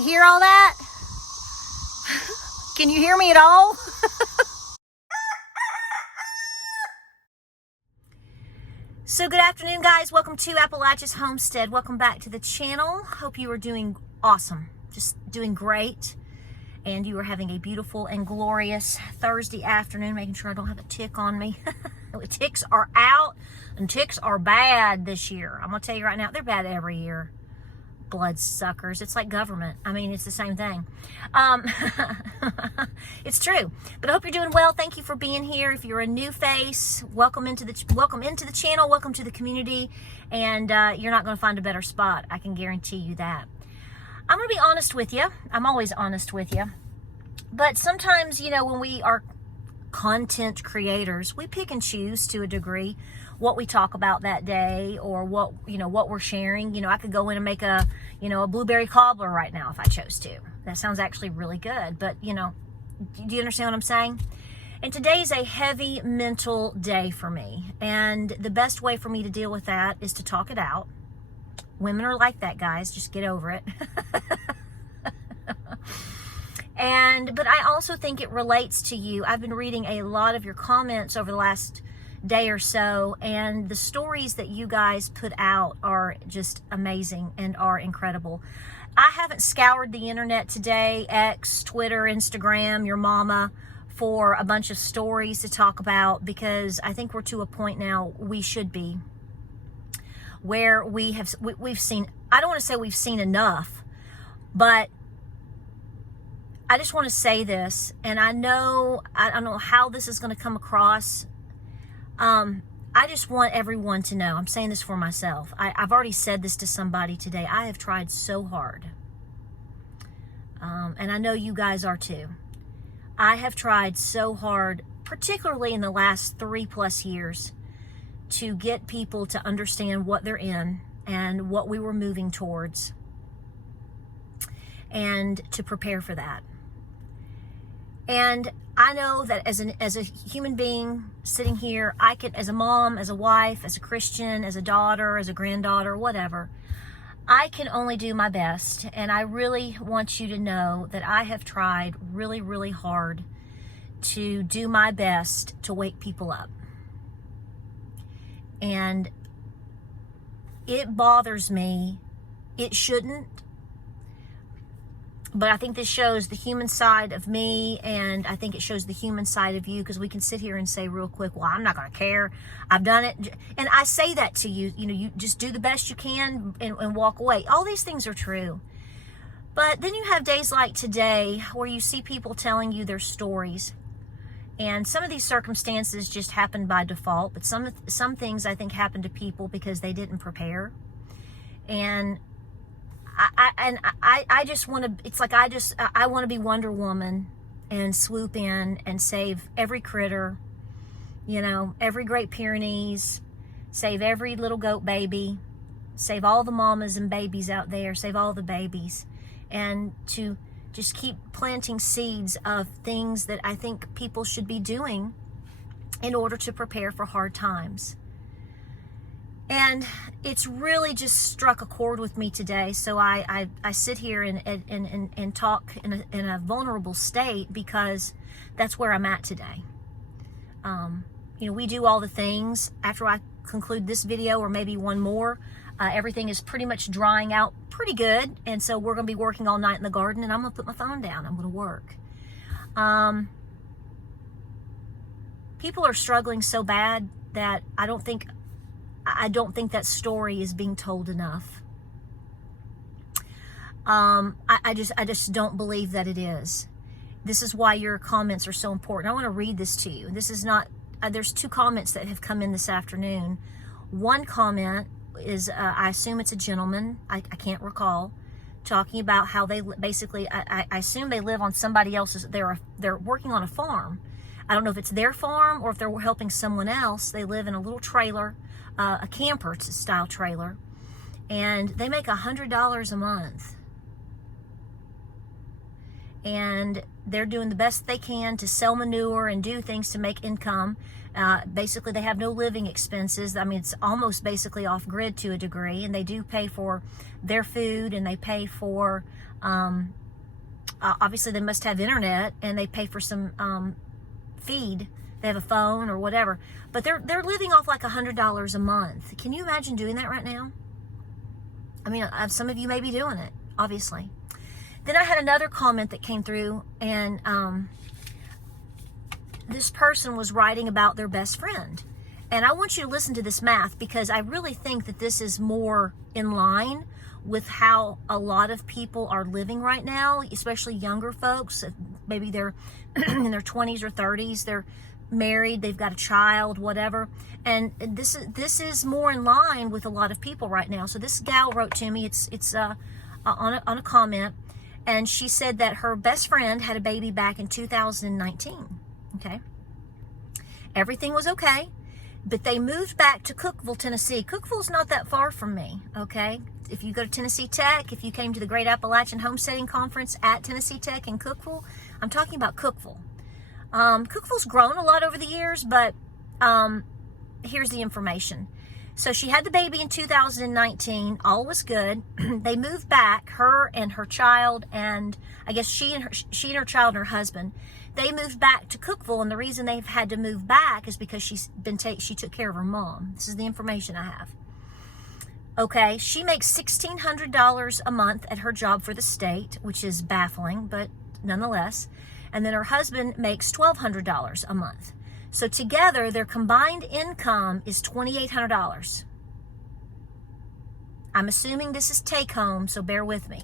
you hear all that? Can you hear me at all? So good afternoon, guys. Welcome to Appalachia's Homestead. Welcome back to the channel. Hope you are doing awesome. Just doing great. And you are having a beautiful and glorious Thursday afternoon. Making sure I don't have a tick on me. Ticks are out and ticks are bad this year. I'm going to tell you right now, they're bad every year. Bloodsuckers. It's like government. I mean, it's the same thing. It's true. But I hope you're doing well. Thank you for being here. If you're a new face, welcome into the channel. Welcome to the community. And you're not going to find a better spot. I can guarantee you that. I'm going to be honest with you. I'm always honest with you. But sometimes, you know, when we are content creators, we pick and choose to a degree what we talk about that day or what we're sharing. You know, I could go in and make a blueberry cobbler right now if I chose to. That sounds actually really good, but do you understand what I'm saying? And today's a heavy mental day for me, and the best way for me to deal with that is to talk it out. Women are like that, guys. Just get over it. But I also think it relates to you. I've been reading a lot of your comments over the last day or so, and the stories that you guys put out are just amazing and are incredible. I haven't scoured the internet today, X, Twitter, Instagram, your mama, for a bunch of stories to talk about, because I think we're to a point now we should be where we've seen, I don't want to say we've seen enough, but I just want to say this, and I don't know how this is going to come across. I just want everyone to know, I'm saying this for myself. I've already said this to somebody today. I have tried so hard. And I know you guys are too. I have tried so hard, particularly in the last 3+ years, to get people to understand what they're in and what we were moving towards, and to prepare for that. And I know that as a human being sitting here, I could, as a mom, as a wife, as a Christian, as a daughter, as a granddaughter, whatever, I can only do my best. And I really want you to know that I have tried really, really hard to do my best to wake people up. And it bothers me. It shouldn't. But I think this shows the human side of me, and I think it shows the human side of you, because we can sit here and say real quick, well, I'm not going to care. I've done it. And I say that to you. You just do the best you can and walk away. All these things are true. But then you have days like today where you see people telling you their stories. And some of these circumstances just happen by default. But some things I think happen to people because they didn't prepare. And I just want to, it's like I want to be Wonder Woman and swoop in and save every critter, every Great Pyrenees, save every little goat baby, save all the mamas and babies out there, save all the babies, and to just keep planting seeds of things that I think people should be doing in order to prepare for hard times. And it's really just struck a chord with me today. So I sit here and talk in a vulnerable state, because that's where I'm at today. We do all the things. After I conclude this video, or maybe one more, everything is pretty much drying out pretty good. And so we're going to be working all night in the garden, and I'm going to put my phone down. I'm going to work. People are struggling so bad that I don't think that story is being told enough. I just don't believe that it is. This is why your comments are so important. I want to read this to you. This is not, there's 2 comments that have come in this afternoon. One comment is, I assume it's a gentleman, I can't recall, talking about how they basically, I assume they live on somebody else's, they're working on a farm. I don't know if it's their farm or if they're helping someone else. They live in a little trailer, a camper style trailer, and they make $100 a month. And they're doing the best they can to sell manure and do things to make income. Basically, they have no living expenses. I mean, it's almost basically off-grid to a degree, and they do pay for their food, and they pay for, obviously they must have internet, and they pay for some feed. They have a phone or whatever, but they're living off like $100 a month. Can you imagine doing that right now? I mean, some of you may be doing it, obviously. Then I had another comment that came through, and this person was writing about their best friend. And I want you to listen to this math, because I really think that this is more in line with how a lot of people are living right now, especially younger folks. Maybe they're in their 20s or 30s, they're married, they've got a child, whatever. And this is more in line with a lot of people right now. So this gal wrote to me, it's on a comment, and she said that her best friend had a baby back in 2019. Okay. Everything was okay, but they moved back to Cookeville, Tennessee. Cookeville's not that far from me. Okay. If you go to Tennessee Tech, if you came to the Great Appalachian Homesteading Conference at Tennessee Tech in Cookeville, I'm talking about Cookeville. Cookeville's grown a lot over the years, but here's the information. So she had the baby in 2019. All was good. They moved back, her and her child, and I guess she and her child and her husband. They moved back to Cookeville, and the reason they've had to move back is because she took care of her mom. This is the information I have. Okay, she makes $1,600 a month at her job for the state, which is baffling, but nonetheless. And then her husband makes $1,200 a month. So together, their combined income is $2,800. I'm assuming this is take home, so bear with me.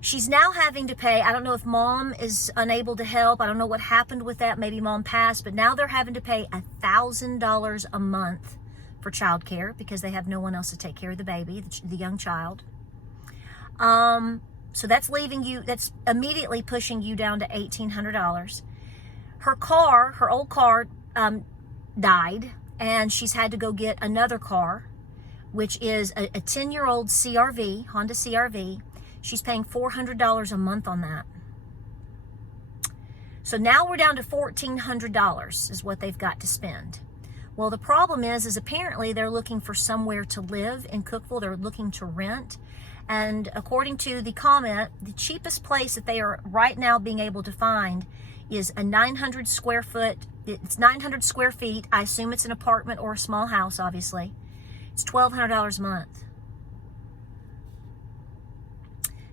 She's now having to pay, I don't know if mom is unable to help. I don't know what happened with that. Maybe mom passed, but now they're having to pay $1,000 a month for childcare because they have no one else to take care of the baby, the young child. So that's that's immediately pushing you down to $1,800. Her old car, died, and she's had to go get another car, which is a 10-year-old CRV, Honda CRV. She's paying $400 a month on that. So now we're down to $1,400 is what they've got to spend. Well, the problem is apparently they're looking for somewhere to live in Cookeville. They're looking to rent. And according to the comment, the cheapest place that they are right now being able to find is a 900 square foot. It's 900 square feet. I assume it's an apartment or a small house, obviously. It's $1,200 a month.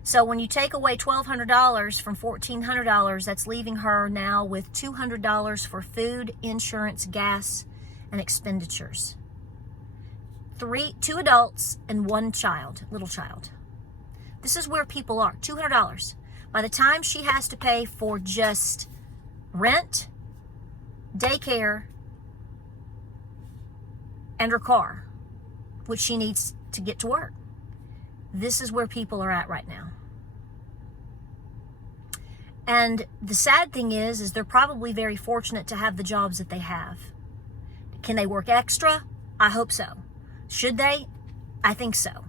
So when you take away $1,200 from $1,400, that's leaving her now with $200 for food, insurance, gas, and expenditures. Two adults and one child, little child. This is where people are, $200. By the time she has to pay for just rent, daycare, and her car, which she needs to get to work. This is where people are at right now. And the sad thing is they're probably very fortunate to have the jobs that they have. Can they work extra? I hope so. Should they? I think so.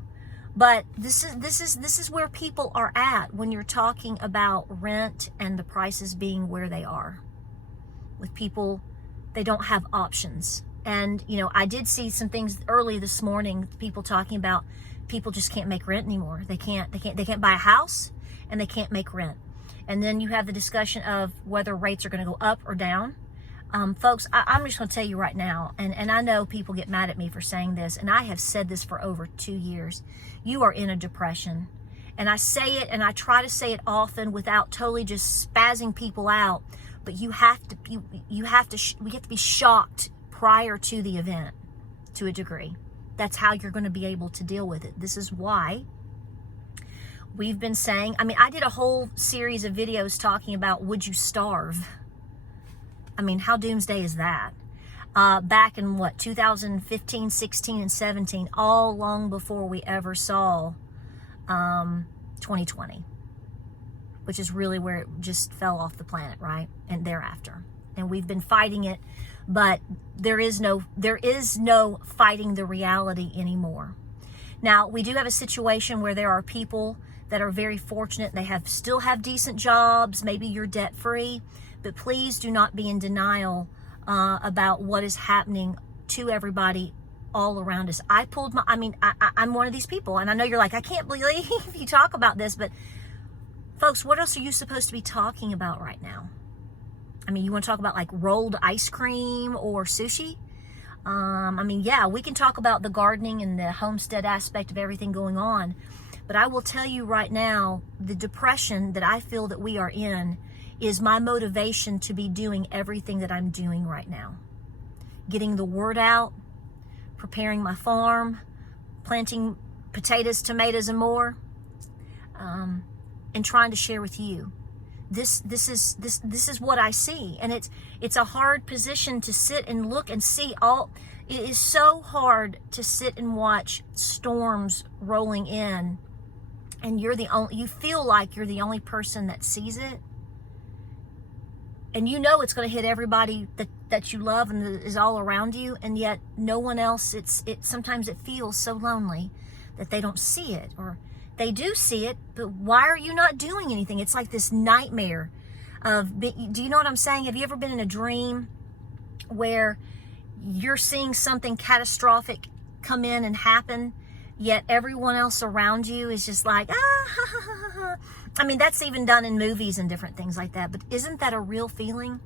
But this is where people are at when you're talking about rent and the prices being where they are. With people, they don't have options. And, you know, I did see some things early this morning, people talking about people just can't make rent anymore. They can't buy a house, and they can't make rent. And then you have the discussion of whether rates are going to go up or down. Folks, I'm just going to tell you right now, and I know people get mad at me for saying this, and I have said this for over 2 years. You are in a depression. And I say it, and I try to say it often without totally just spazzing people out. But we have to be shocked prior to the event to a degree. That's how you're going to be able to deal with it. This is why we've been saying, I mean, I did a whole series of videos talking about, would you starve? I mean, how doomsday is that? Back in 2015, 16, and 17, all long before we ever saw 2020, which is really where it just fell off the planet, right? And thereafter. And we've been fighting it, but there is no fighting the reality anymore. Now, we do have a situation where there are people that are very fortunate. They still have decent jobs. Maybe you're debt free, but please do not be in denial about what is happening to everybody all around us. I'm one of these people, and I know you're like, I can't believe you talk about this, but folks, what else are you supposed to be talking about right now? I mean, you want to talk about like rolled ice cream or sushi? Yeah, we can talk about the gardening and the homestead aspect of everything going on, but I will tell you right now, the depression that I feel that we are in is my motivation to be doing everything that I'm doing right now. Getting the word out, preparing my farm, planting potatoes, tomatoes, and more, and trying to share with you. This is what I see, and it's a hard position to sit and look and see all. It is so hard to sit and watch storms rolling in, and you feel like you're the only person that sees it, and you know it's going to hit everybody that you love and that is all around you, and yet no one else. Sometimes it feels so lonely that they don't see it, or they do see it, but why are you not doing anything? It's like this nightmare of, do you know what I'm saying? Have you ever been in a dream where you're seeing something catastrophic come in and happen, yet everyone else around you is just like, I mean, that's even done in movies and different things like that, but isn't that a real feeling?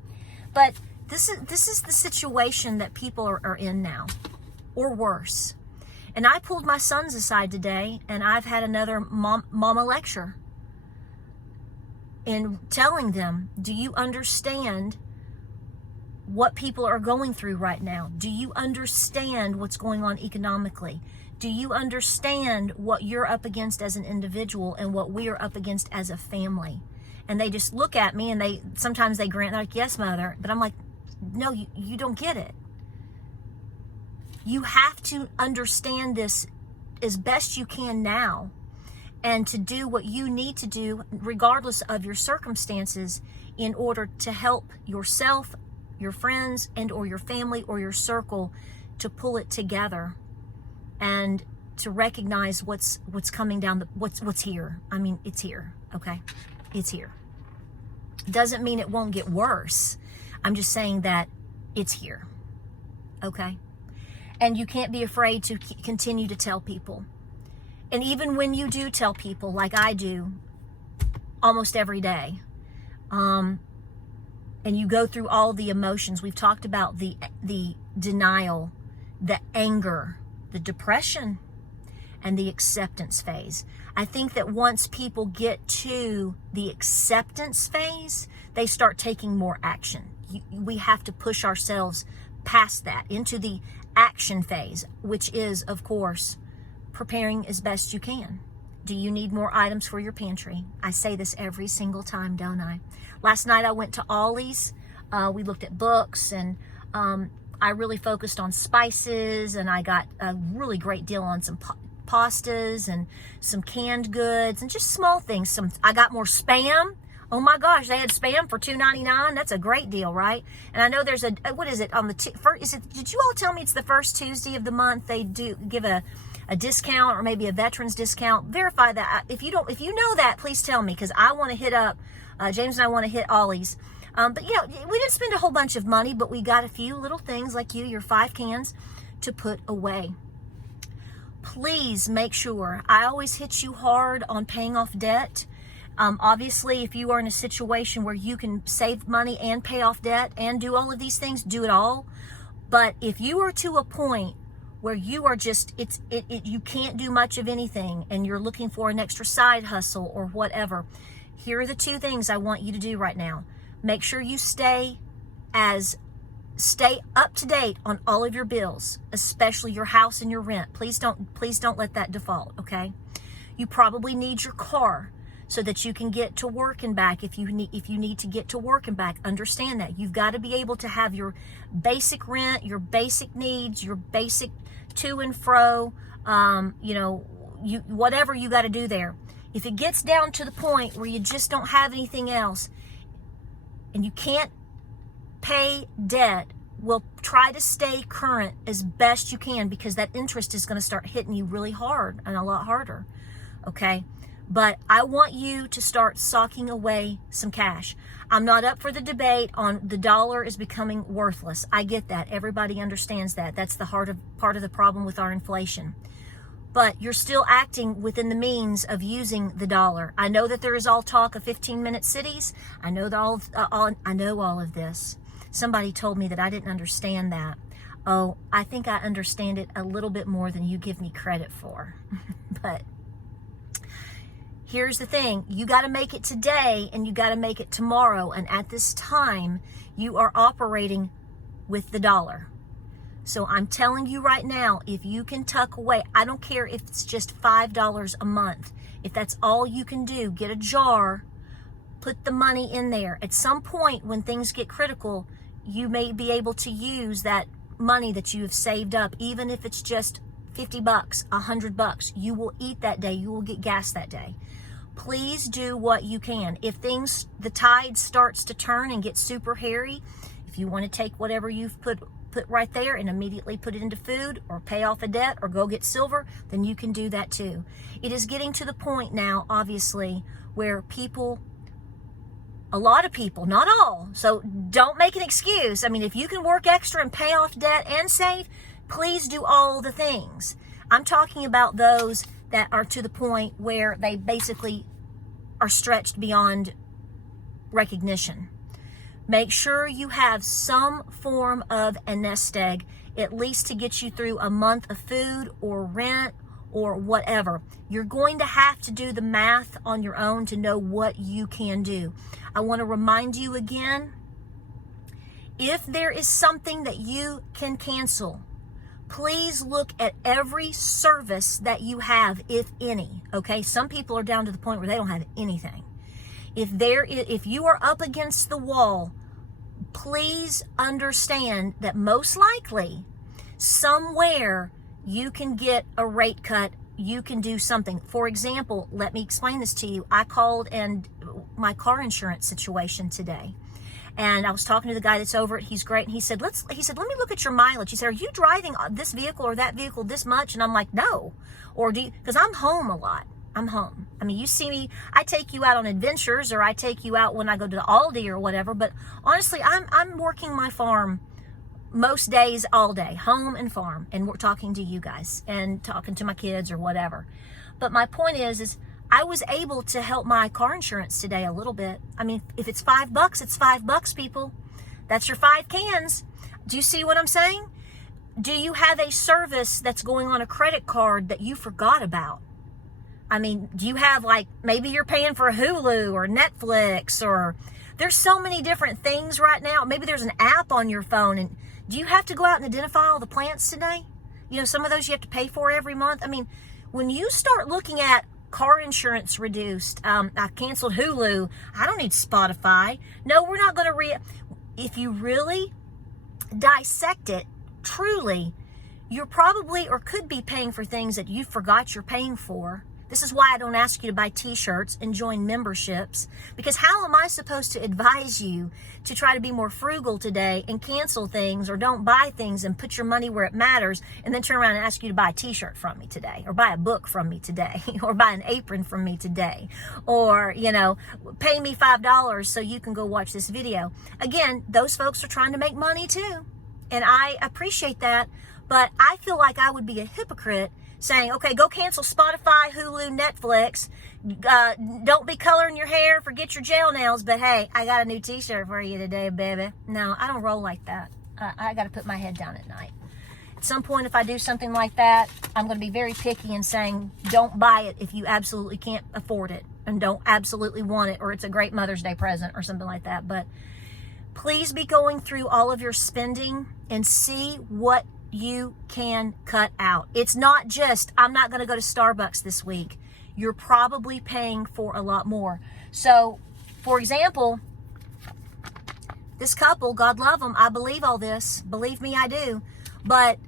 But this is the situation that people are in now, or worse. And I pulled my sons aside today, and I've had another mama lecture in telling them, do you understand what people are going through right now? Do you understand what's going on economically? Do you understand what you're up against as an individual and what we are up against as a family? And they just look at me, and sometimes they grant, they're like, yes, mother. But I'm like, no, you don't get it. You have to understand this as best you can now, and to do what you need to do regardless of your circumstances in order to help yourself, your friends, and or your family or your circle to pull it together and to recognize what's coming down, what's here. I mean, it's here, okay? It's here. Doesn't mean it won't get worse. I'm just saying that it's here, okay? And you can't be afraid to continue to tell people. And even when you do tell people, like I do almost every day, and you go through all the emotions, we've talked about the denial, the anger, the depression, and the acceptance phase. I think that once people get to the acceptance phase, they start taking more action. We have to push ourselves past that into the action phase, which is, of course, preparing as best you can. Do you need more items for your pantry? I say this every single time, don't I? Last night I went to Ollie's. We looked at books, and I really focused on spices, and I got a really great deal on some pastas and some canned goods and just small things. I got more Spam. Oh my gosh, they had Spam for $2.99. That's a great deal, right? And I know there's what is it on the first? Did you all tell me it's the first Tuesday of the month they do give a discount, or maybe a veterans discount? Verify that. If you know that, please tell me, because I want to hit up James and I want to hit Ollie's. But we didn't spend a whole bunch of money, but we got a few little things like your 5 cans to put away. Please make sure. I always hit you hard on paying off debt. Obviously, if you are in a situation where you can save money and pay off debt and do all of these things, do it all. But if you are to a point where you are just, you can't do much of anything, and you're looking for an extra side hustle or whatever, here are the 2 things I want you to do right now. Make sure you stay up to date on all of your bills, especially your house and your rent. Please don't let that default, okay? You probably need your car so that you can get to work and back. If you need to get to work and back, understand that. You've got to be able to have your basic rent, your basic needs, your basic to and fro, whatever you got to do there. If it gets down to the point where you just don't have anything else and you can't pay debt, well, try to stay current as best you can, because that interest is going to start hitting you really hard and a lot harder, okay? But I want you to start socking away some cash. I'm not up for the debate on the dollar is becoming worthless. I get that. Everybody understands that. That's the part of the problem with our inflation. But you're still acting within the means of using the dollar. I know that there is all talk of 15-minute cities. I know I know all of this. Somebody told me that I didn't understand that. Oh, I think I understand it a little bit more than you give me credit for. But here's the thing. You got to make it today and you got to make it tomorrow. And at this time, you are operating with the dollar. So I'm telling you right now, if you can tuck away, I don't care if it's just $5 a month. If that's all you can do, get a jar, put the money in there. At some point when things get critical, you may be able to use that money that you have saved up, even if it's just $50, $100. You will eat that day. You will get gas that day. Please do what you can. If the tide starts to turn and get super hairy, if you want to take whatever you've put right there and immediately put it into food or pay off a debt or go get silver, then you can do that too. It is getting to the point now, obviously, where a lot of people, not all, so don't make an excuse. I mean, if you can work extra and pay off debt and save, please do all the things. I'm talking about those that are to the point where they basically are stretched beyond recognition. Make sure you have some form of a nest egg, at least to get you through a month of food or rent or whatever. You're going to have to do the math on your own to know what you can do. I want to remind you again, if there is something that you can cancel, please look at every service that you have, if any. Okay, some people are down to the point where they don't have anything. If you are up against the wall, please understand that most likely somewhere you can get a rate cut. You can do something. For example, let me explain this to you. I called and my car insurance situation today. And I was talking to the guy that's over it. He's great. And he said, let me look at your mileage. He said, are you driving this vehicle or that vehicle this much? And I'm like, no. Or because I'm home a lot. I'm home. I mean, you see me, I take you out on adventures or I take you out when I go to the Aldi or whatever. But honestly, I'm working my farm most days, all day, home and farm. And we're talking to you guys and talking to my kids or whatever. But my point is I was able to help my car insurance today a little bit. I mean, if it's $5, it's $5, people. That's your 5 cans. Do you see what I'm saying? Do you have a service that's going on a credit card that you forgot about? I mean, do you have, like, maybe you're paying for Hulu or Netflix, or there's so many different things right now. Maybe there's an app on your phone. And do you have to go out and identify all the plants today? You know, some of those you have to pay for every month. I mean, when you start looking at car insurance reduced, I canceled Hulu, I don't need Spotify. No, we're not going to if you really dissect it, truly, you're probably or could be paying for things that you forgot you're paying for. This is why I don't ask you to buy t-shirts and join memberships, because how am I supposed to advise you to try to be more frugal today and cancel things or don't buy things and put your money where it matters and then turn around and ask you to buy a t-shirt from me today or buy a book from me today or buy an apron from me today or, you know, pay me $5 so you can go watch this video. Again, those folks are trying to make money too. And I appreciate that, but I feel like I would be a hypocrite saying, okay, go cancel Spotify, Hulu, Netflix. Don't be coloring your hair, forget your gel nails, but hey, I got a new t-shirt for you today, baby. No, I don't roll like that. I got to put my head down at night. At some point, if I do something like that, I'm going to be very picky and saying, don't buy it if you absolutely can't afford it and don't absolutely want it, or it's a great Mother's Day present or something like that. But please be going through all of your spending and see what you can cut out. It's not just, I'm not going to go to Starbucks this week. You're probably paying for a lot more. So, for example, this couple, God love them, I believe all this. Believe me, I do. But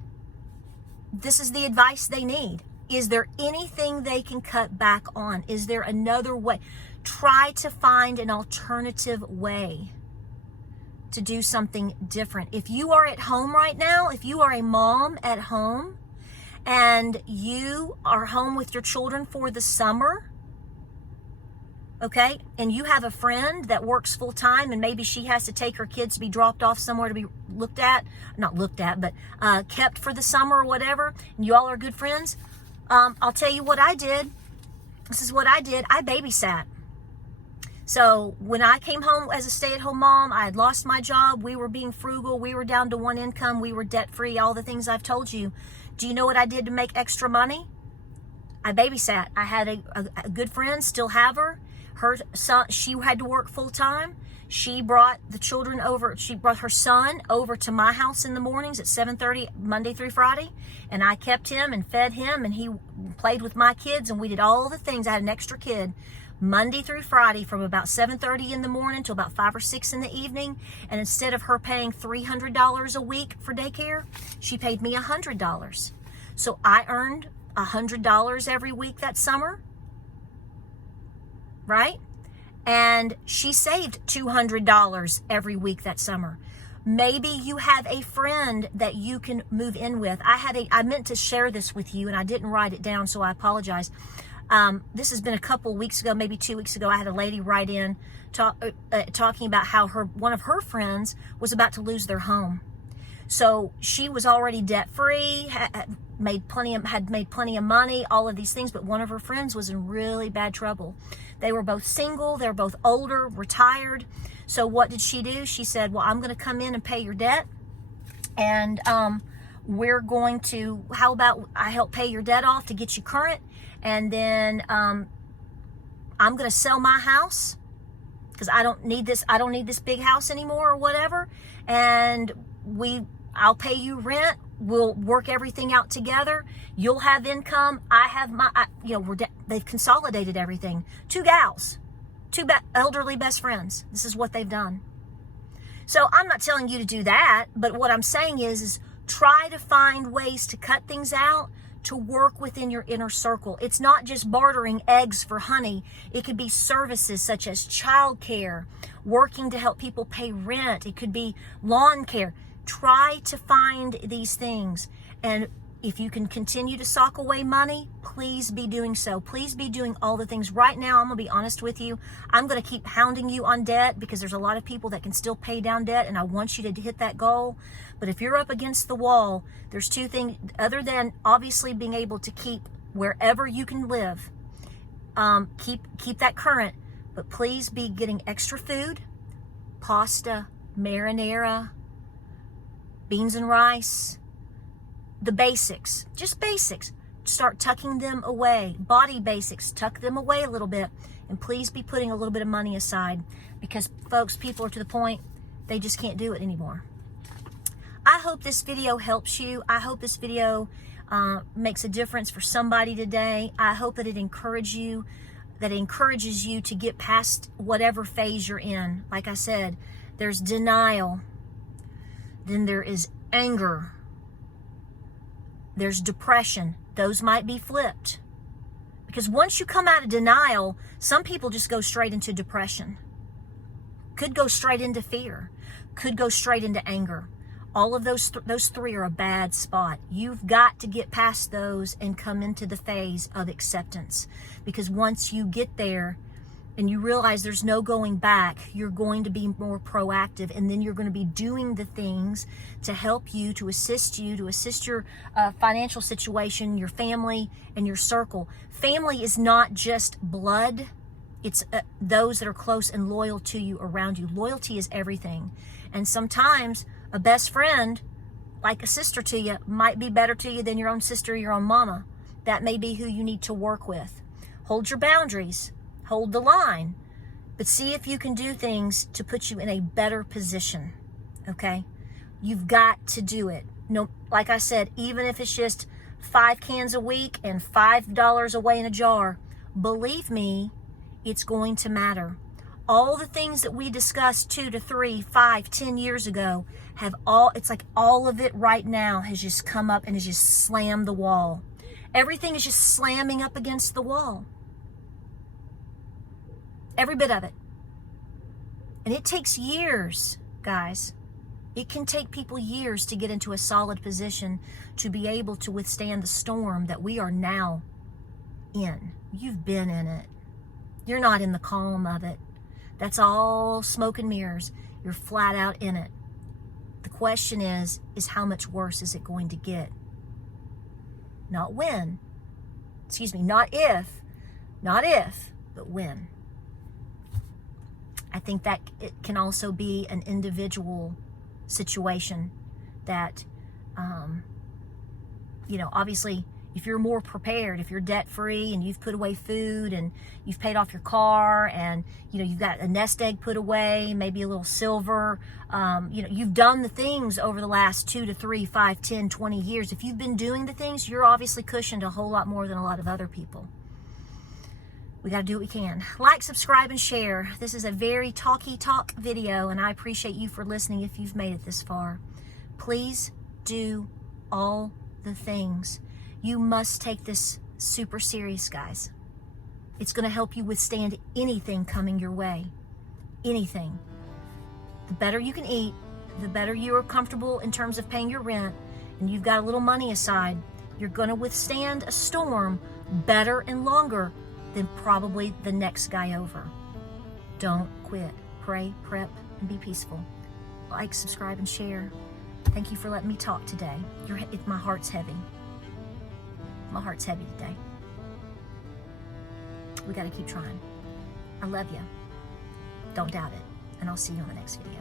this is the advice they need. Is there anything they can cut back on? Is there another way? Try to find an alternative way to do something different. If you are at home right now, if you are a mom at home and you are home with your children for the summer, okay, and you have a friend that works full time and maybe she has to take her kids to be dropped off somewhere to be not looked at, but kept for the summer or whatever, and you all are good friends, I'll tell you what I did. This is what I did. I babysat. So when I came home as a stay-at-home mom, I had lost my job. We were being frugal. We were down to one income. We were debt-free, all the things I've told you. Do you know what I did to make extra money? I babysat. I had a good friend, still have her. Her son, she had to work full-time. She brought the children over. She brought her son over to my house in the mornings at 7:30, Monday through Friday. And I kept him and fed him, and he played with my kids, and we did all the things. I had an extra kid. Monday through Friday from about 7:30 in the morning till about 5 or 6 in the evening. And instead of her paying $300 a week for daycare, she paid me $100. So I earned $100 every week that summer, right? And she saved $200 every week that summer. Maybe you have a friend that you can move in with. I meant to share this with you and I didn't write it down, so I apologize. This has been a couple weeks ago, maybe 2 weeks ago. I had a lady write in talking about how one of her friends was about to lose their home. So she was already debt free, had made plenty of money, all of these things. But one of her friends was in really bad trouble. They were both single. They were both older, retired. So what did she do? She said, well, I'm going to come in and pay your debt. And we're going to, how about I help pay your debt off to get you current? And then I'm going to sell my house because I don't need this big house anymore or whatever. And I'll pay you rent. We'll work everything out together. You'll have income. I have they've consolidated everything. Two gals, elderly best friends. This is what they've done. So I'm not telling you to do that, but what I'm saying is try to find ways to cut things out, to work within your inner circle. It's not just bartering eggs for honey. It could be services such as childcare, working to help people pay rent. It could be lawn care. Try to find these things. And if you can continue to sock away money, please be doing so. Please be doing all the things. Right now, I'm going to be honest with you. I'm going to keep hounding you on debt because there's a lot of people that can still pay down debt, and I want you to hit that goal. But if you're up against the wall, there's two things, other than obviously being able to keep wherever you can live, keep that current, but please be getting extra food, pasta, marinara, beans and rice, the basics, just basics. Start tucking them away. Body basics, tuck them away a little bit. And please be putting a little bit of money aside because, folks, people are to the point they just can't do it anymore. I hope this video helps you. I hope this video makes a difference for somebody today. I hope that it encourages you to get past whatever phase you're in. Like I said, there's denial. Then there is anger. There's depression. Those might be flipped. Because once you come out of denial, some people just go straight into depression. Could go straight into fear. Could go straight into anger. All of those three are a bad spot. You've got to get past those and come into the phase of acceptance. Because once you get there and you realize there's no going back, you're going to be more proactive, and then you're going to be doing the things to help you, to assist your financial situation, your family, and your circle. Family is not just blood. It's those that are close and loyal to you around you. Loyalty is everything. And sometimes a best friend, like a sister to you, might be better to you than your own sister or your own mama. That may be who you need to work with. Hold your boundaries. Hold the line. But see if you can do things to put you in a better position. Okay? You've got to do it. No, like I said, even if it's just 5 cans a week and $5 away in a jar, believe me, it's going to matter. All the things that we discussed 2 to 3, 5, 10 years ago it's like all of it right now has just come up and has just slammed the wall. Everything is just slamming up against the wall. Every bit of it. And it takes years, guys. It can take people years to get into a solid position to be able to withstand the storm that we are now in. You've been in it. You're not in the calm of it. That's all smoke and mirrors. You're flat out in it. The question is how much worse is it going to get? Not when. Excuse me, not if, but when. I think that it can also be an individual situation that, obviously, if you're more prepared, if you're debt-free and you've put away food and you've paid off your car and, you've got a nest egg put away, maybe a little silver, you've done the things over the last 2 to 3, 5, 10, 20 years. If you've been doing the things, you're obviously cushioned a whole lot more than a lot of other people. We got to do what we can. Like, subscribe, and share. This is a very talk video, and I appreciate you for listening if you've made it this far. Please do all the things. You must take this super serious, guys. It's going to help you withstand anything coming your way. Anything. The better you can eat, the better you are comfortable in terms of paying your rent, and you've got a little money aside, you're going to withstand a storm better and longer than probably the next guy over. Don't quit. Pray, prep, and be peaceful. Like, subscribe, and share. Thank you for letting me talk today. My heart's heavy. My heart's heavy today. We got to keep trying. I love you. Don't doubt it. And I'll see you on the next video.